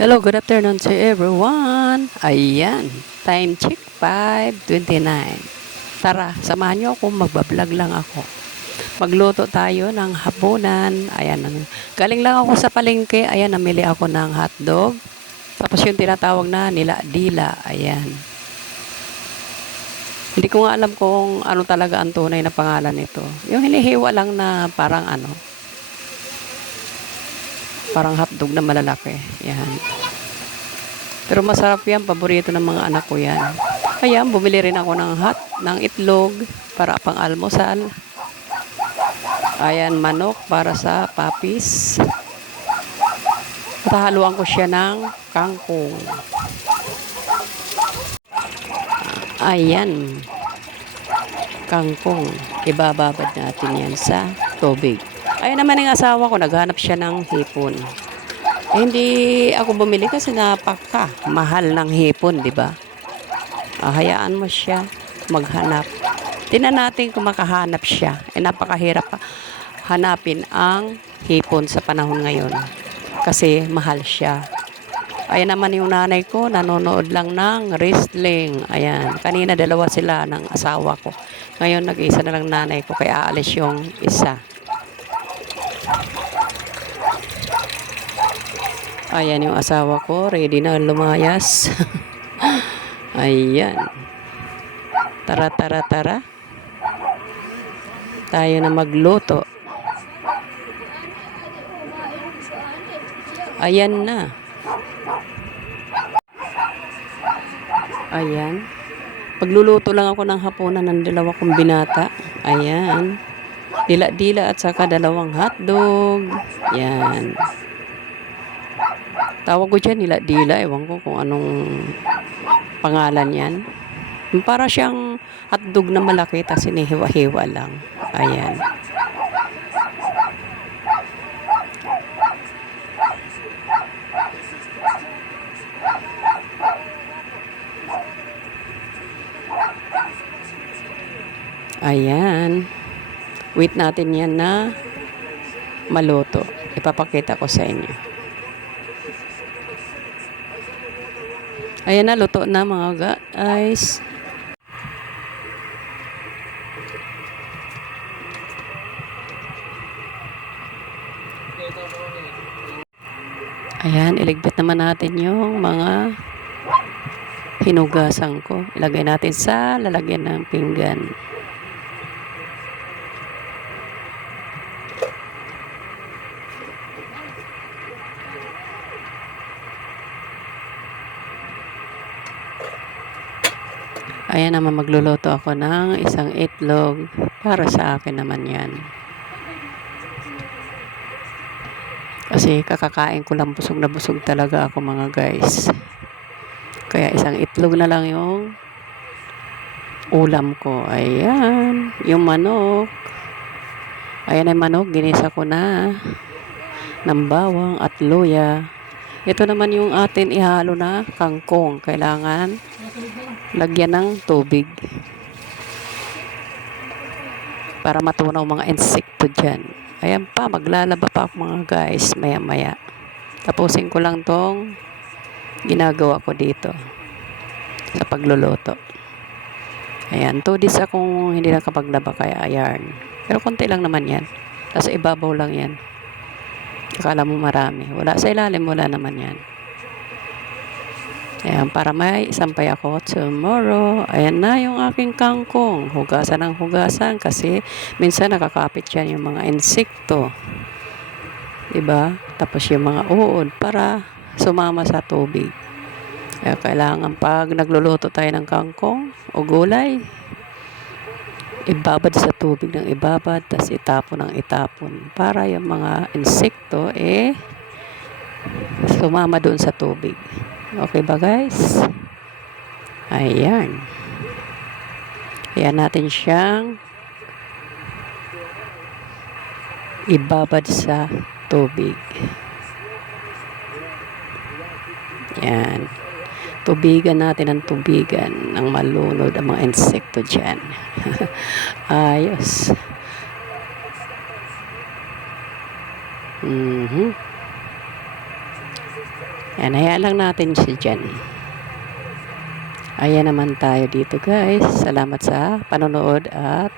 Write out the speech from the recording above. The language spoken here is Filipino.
Hello, good afternoon to everyone. Ayan, time check 5:29. Tara, samahan niyo ako, magbablog lang ako. Magluto tayo ng hapunan. Ayan, galing lang ako sa palengke. Ayan, namili ako ng hotdog. Tapos yung tinatawag na nila-dila. Ayan. Hindi ko nga alam kung ano talaga ang tunay na pangalan nito. Yung hinihiwa lang na parang hotdog na malalaki. Ayan. Pero masarap yan, paborito ng mga anak ko yan. Kaya bumili rin ako ng itlog para pang almusal. Ayan, manok para sa papis. At haluan ko siya ng kangkong. Ayan, kangkong. Ibababad natin yan sa tubig. Ayan naman ang asawa ko, naghanap siya ng hipon. Hindi ako bumili kasi mahal ng hipon, di ba? Hayaan mo siya maghanap. Tingnan natin kung makahanap siya. Napakahirap hanapin ang hipon sa panahon ngayon. Kasi mahal siya. Ayan naman yung nanay ko, nanonood lang ng wrestling. Ayan. Kanina dalawa sila ng asawa ko. Ngayon nag-iisa na lang nanay ko, kaya aalis yung isa. Ayan yung asawa ko, ready na lumayas. Ayan. Tara, tara, tara. Tayo na magluto. Ayan na. Ayan. Pagluluto lang ako ng hapunan ng dalawa kong binata. Ayan. Dila-dila at saka dalawang hotdog. Ayan. Tawag ko dyan nila-dila. Ewan ko kung anong pangalan yan. Para siyang hotdog na malaki, tapos hinihiwa-hiwa lang. Ayan. Ayan. Wait natin yan na maluto. Ipapakita ko sa inyo. Ayan na, luto na mga guys. Ayan, iligpit naman natin yung mga hinugasan ko. Ilagay natin sa lalagyan ng pinggan. Ayan naman, magluluto ako ng isang itlog para sa akin naman yan. Kasi kakakain ko lang, busog na busog talaga ako mga guys. Kaya isang itlog na lang yung ulam ko. Ayan, yung manok. Ayan ang manok, ginisa ko na ng bawang at luya. Ito naman yung atin ihalo na kangkong. Kailangan lagyan ng tubig para matunaw mga insekto dyan. Ayan pa, maglalaba pa ako mga guys maya maya. Tapusin ko lang tong ginagawa ko dito sa pagluluto. Ayan, 2 days akong hindi nakapaglaba kaya ayan. Pero konti lang naman yan. Tapos ibabaw lang yan. Akala mo marami. Wala sa ilalim, wala naman yan. Ayan, para may sampay ako tomorrow. Ayan na yung aking kangkong. Hugasan ng hugasan kasi minsan nakakapit yan yung mga insekto. Diba? Tapos yung mga uod para sumama sa tubig. Kaya kailangan pag nagluluto tayo ng kangkong o gulay, ibabad sa tubig ng ibabad, tapos itapon ng itapon para yung mga insekto sumama doon sa tubig. Okay ba guys? Ayan. Ayan natin siyang ibabad sa tubig. Ayan. Tubigan natin ang tubigan ng malunod ang mga insekto dyan. Ayos. Ayan, hayaan lang natin siya dyan. Ayan naman tayo dito guys. Salamat sa panonood at